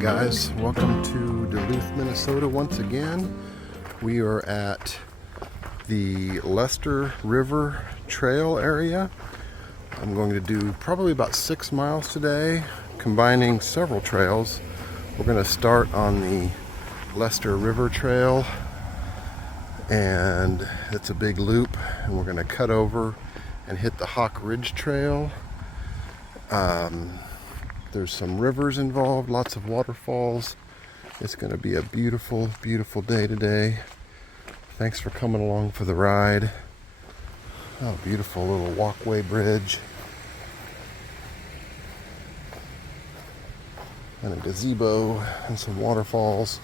guys, welcome to Duluth, Minnesota once again. We are at the Lester River Trail area. I'm going to do probably about 6 miles today, combining several trails. We're going to start on the Lester River Trail, and it's a big loop, and we're going to cut over and hit the Hawk Ridge Trail. There's some rivers involved, lots of waterfalls. It's going to be a beautiful, beautiful day today. Thanks for coming along for the ride. Oh, beautiful little walkway bridge. And a gazebo and some waterfalls.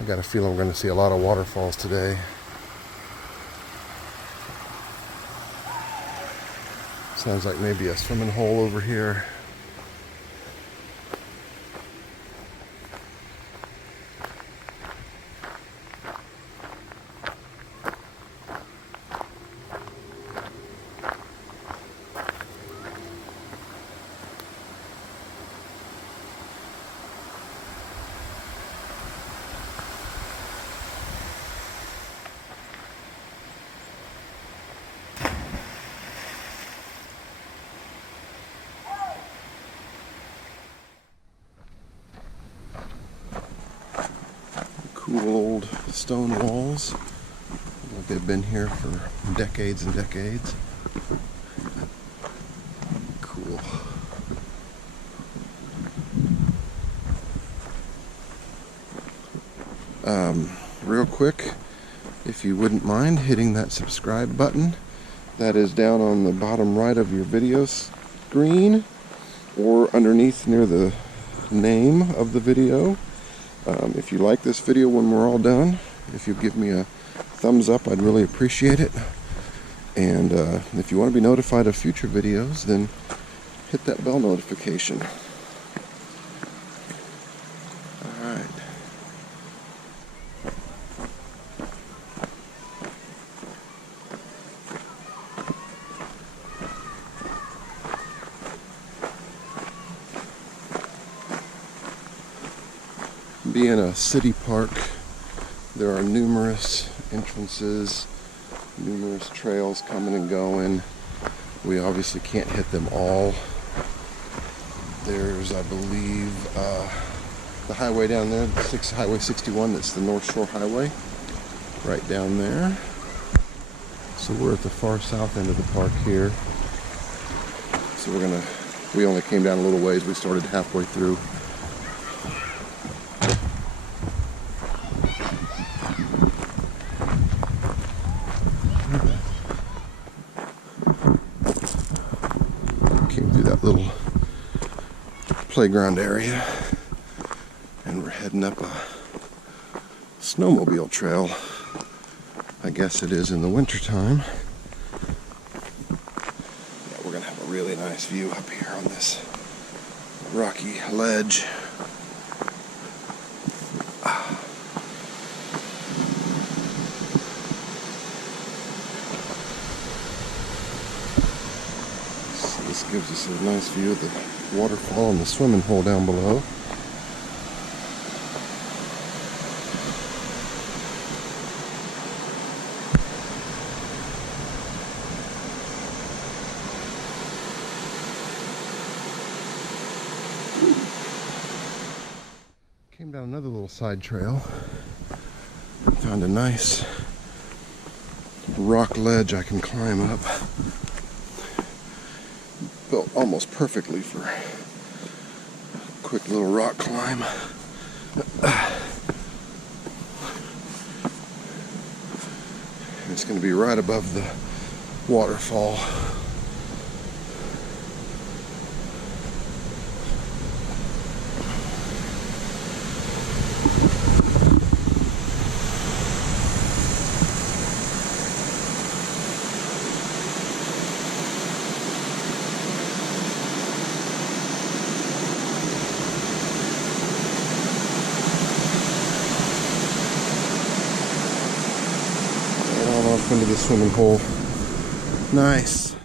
I got a feeling we're going to see a lot of waterfalls today. Sounds like maybe a swimming hole over here. Cool old stone walls. Like they've been here for decades and decades. Cool. Real quick, if you wouldn't mind hitting that subscribe button, that is down on the bottom right of your video screen or underneath near the name of the video. If you like this video when we're all done, if you give me a thumbs up, I'd really appreciate it. And if you want to be notified of future videos, then hit that bell notification. Alright. Being a city park, there are numerous entrances, numerous trails coming and going. We obviously can't hit them all. There's, I believe, the highway down there, Highway 61, that's the North Shore Highway, right down there. So we're at the far south end of the park here. So we only came down a little ways, we started halfway through. Came through that little playground area, and we're heading up a snowmobile trail. I guess it is in the wintertime. Yeah, we're gonna have a really nice view up here on this rocky ledge. This gives us a nice view of the waterfall and the swimming hole down below. Came down another little side trail. Found a nice rock ledge I can climb up. Built almost perfectly for a quick little rock climb. It's going to be right above the waterfall. Into the swimming hole. Nice.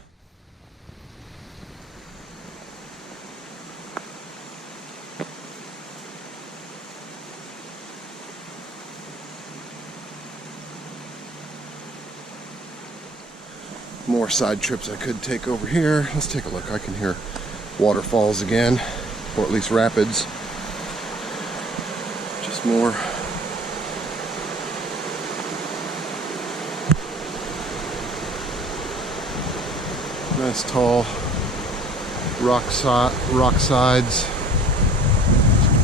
more side trips I could take over here. Let's take a look. I can hear waterfalls again, or at least rapids. Just more. Nice tall rock sides.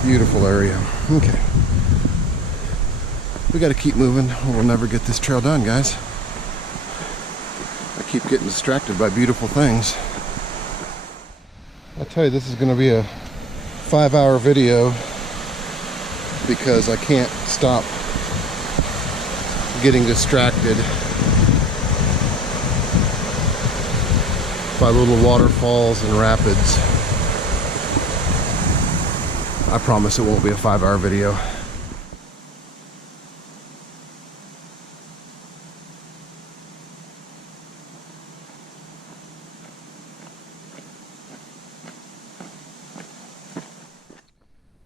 Beautiful area. Okay. We got to keep moving or we'll never get this trail done, guys. I keep getting distracted by beautiful things. I tell you, this is going to be a 5-hour video because I can't stop getting distracted by little waterfalls and rapids. I promise it won't be a 5-hour video.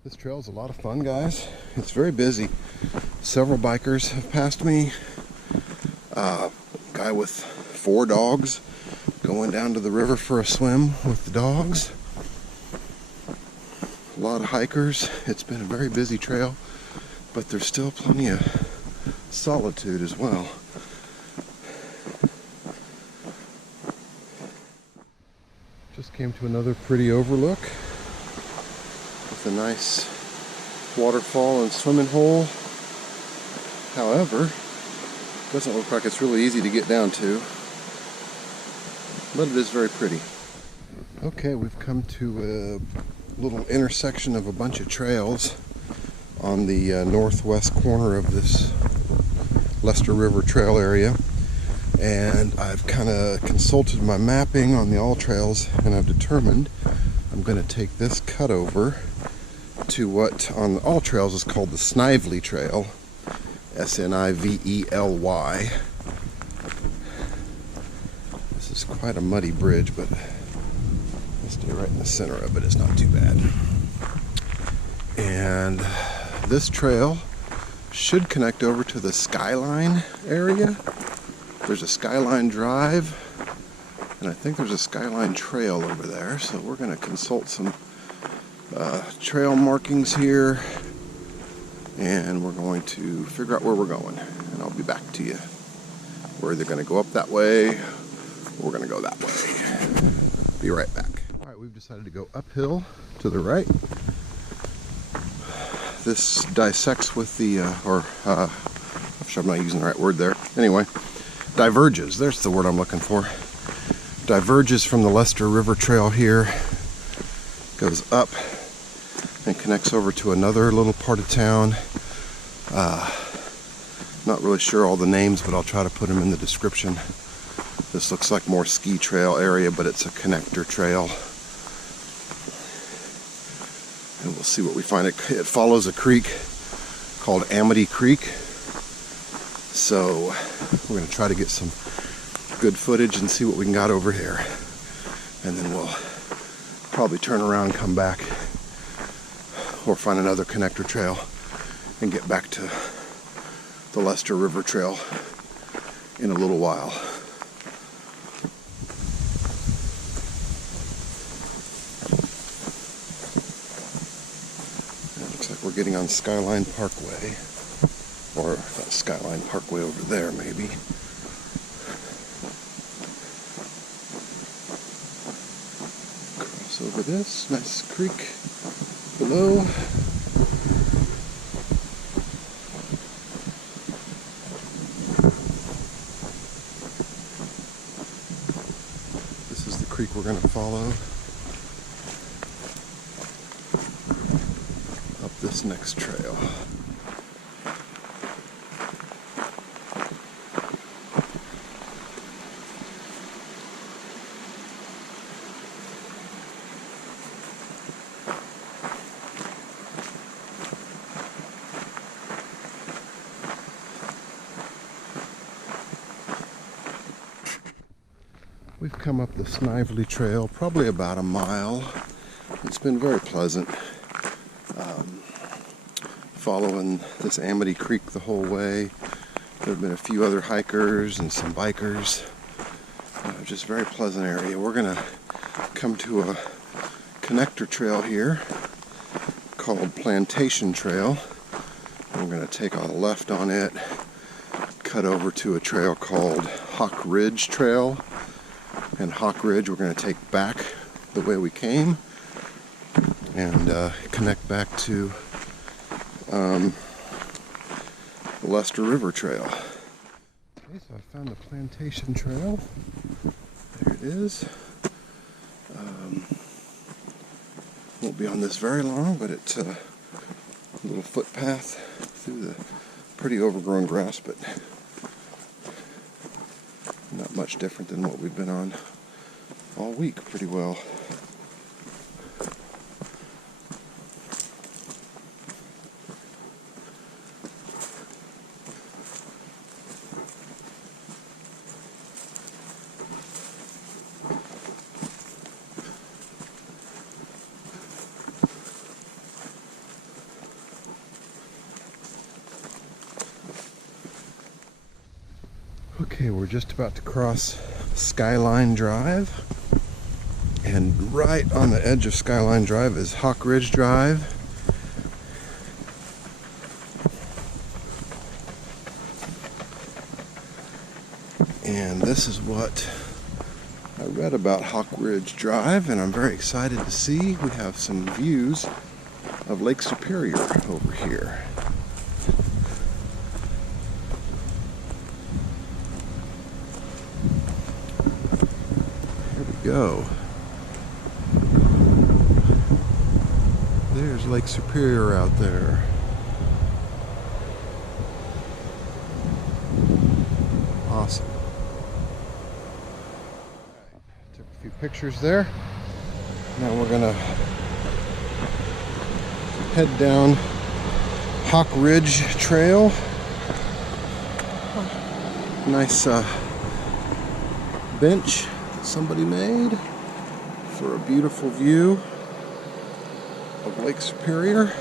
This trail is a lot of fun, guys. It's very busy. Several bikers have passed me. Guy with 4 dogs going down to the river for a swim with the dogs. A lot of hikers. It's been a very busy trail, but there's still plenty of solitude as well. Just came to another pretty overlook with a nice waterfall and swimming hole. However, doesn't look like it's really easy to get down to, but it is very pretty. Okay, we've come to a little intersection of a bunch of trails on the northwest corner of this Lester River Trail area, and I've kind of consulted my mapping on the all trails, and I've determined I'm going to take this cutover to what on the all trails is called the Snively Trail, S-N-I-V-E-L-Y. This is quite a muddy bridge, but I'll stay right in the center of it. It's not too bad. And this trail should connect over to the Skyline area. There's a Skyline Drive, and I think there's a Skyline Trail over there. So we're going to consult some trail markings here, and we're going to figure out where we're going, and I'll be back to you. We're either going to go up that way, or we're going to go that way. Be right back. All right, we've decided to go uphill to the right. This dissects with the, I'm sure I'm not using the right word there. Anyway, diverges, there's the word I'm looking for. Diverges from the Lester River Trail here, goes up and connects over to another little part of town. Not really sure all the names, but I'll try to put them in the description. This looks like more ski trail area, but it's a connector trail. And we'll see what we find. It follows a creek called Amity Creek. So we're going to try to get some good footage and see what we can got over here. And then we'll probably turn around and come back, or find another connector trail and get back to the Lester River Trail in a little while. It looks like we're getting on Skyline Parkway, or Skyline Parkway over there maybe. Cross over this nice creek below. This is the creek we're going to follow up this next trail. We've come up the Snively Trail, probably about a mile. It's been very pleasant. Following this Amity Creek the whole way. There have been a few other hikers and some bikers. Just very pleasant area. We're going to come to a connector trail here called Plantation Trail. We're going to take a left on it, cut over to a trail called Hawk Ridge Trail. And Hawk Ridge we're going to take back the way we came and connect back to the Lester River Trail. Okay, so I found the Plantation Trail. There it is. Won't be on this very long, but it's a little footpath through the pretty overgrown grass, but not much different than what we've been on all week pretty well. Okay, we're just about to cross Skyline Drive, and right on the edge of Skyline Drive is Hawk Ridge Drive. And this is what I read about Hawk Ridge Drive, and I'm very excited to see. We have some views of Lake Superior over here. Go. There's Lake Superior out there. Awesome. Took a few pictures there. Now we're gonna head down Hawk Ridge Trail. Nice bench somebody made for a beautiful view of Lake Superior.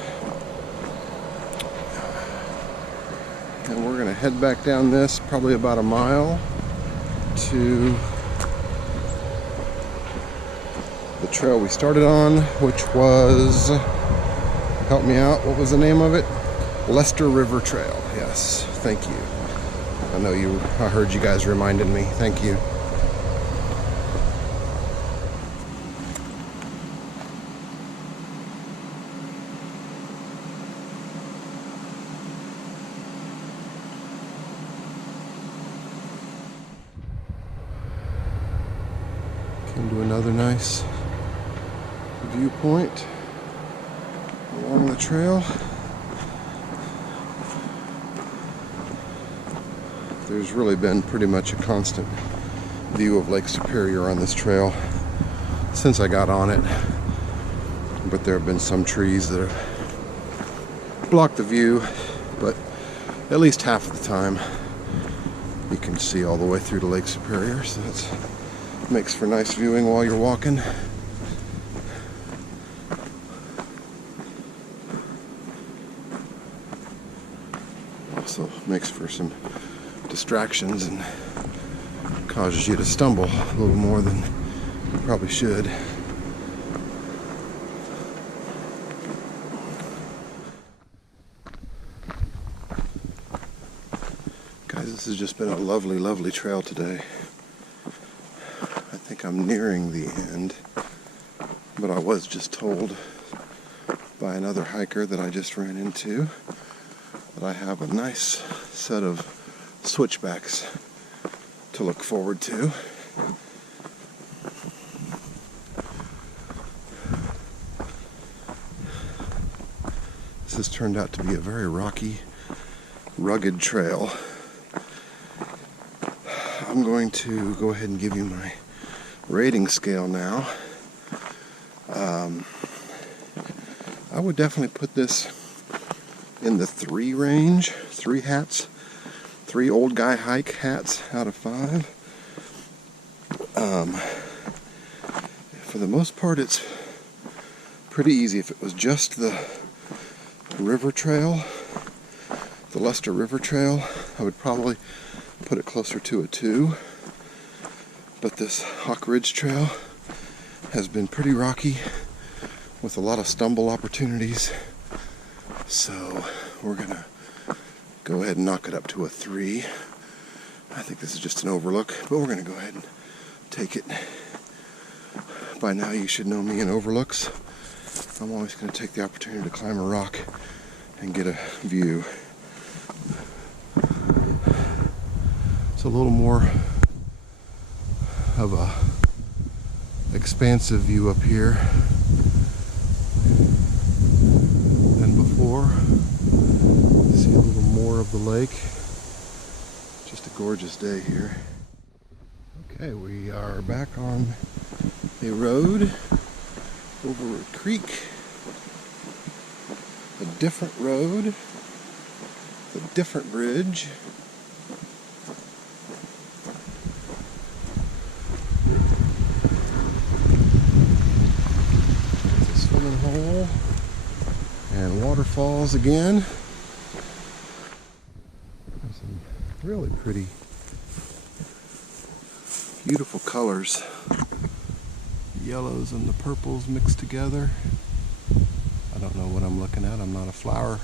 And we're going to head back down this probably about a mile to the trail we started on, which was, help me out, what was the name of it? Lester River Trail. Yes, thank you. I heard you guys reminded me. Thank you. Came to another nice viewpoint along the trail. There's really been pretty much a constant view of Lake Superior on this trail since I got on it, but there have been some trees that have blocked the view, but at least half of the time you can see all the way through to Lake Superior, so it makes for nice viewing while you're walking. Also makes for some distractions and causes you to stumble a little more than you probably should. Guys, this has just been a lovely, lovely trail today. I think I'm nearing the end, but I was just told by another hiker that I just ran into that I have a nice set of switchbacks to look forward to. This has turned out to be a very rocky, rugged trail. I'm going to go ahead and give you my rating scale now. I would definitely put this in the 3 range. 3 hats. 3 old guy hike hats out of 5. For the most part, it's pretty easy. If it was just the river trail, the Lester River Trail, I would probably put it closer to a 2. But this Hawk Ridge Trail has been pretty rocky with a lot of stumble opportunities. So we're gonna go ahead and knock it up to a 3. I think this is just an overlook, but we're gonna go ahead and take it. By now you should know me in overlooks. I'm always gonna take the opportunity to climb a rock and get a view. It's a little more of a expansive view up here than before. See a little more of the lake. Just a gorgeous day here. Okay, we are back on a road over a creek. A different road. A different bridge. Hole and waterfalls again. Some really pretty, beautiful colors. The yellows and the purples mixed together. I don't know what I'm looking at. I'm not a flower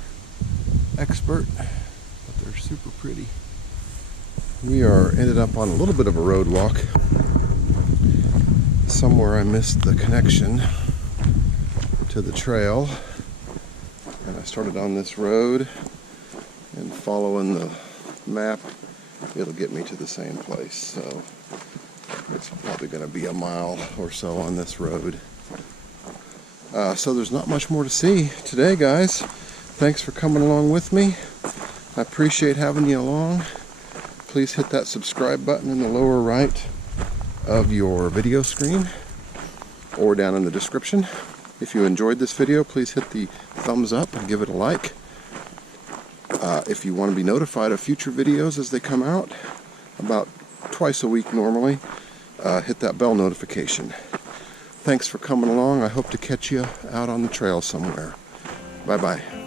expert, but they're super pretty. We are ended up on a little bit of a road walk. Somewhere I missed the connection to the trail, and I started on this road, and following the map it'll get me to the same place. So it's probably going to be a mile or so on this road. So there's not much more to see today, guys. Thanks for coming along with me. I appreciate having you along. Please hit that subscribe button in the lower right of your video screen or down in the description. If you enjoyed this video, please hit the thumbs up and give it a like. If you want to be notified of future videos as they come out, about twice a week normally, hit that bell notification. Thanks for coming along. I hope to catch you out on the trail somewhere. Bye-bye.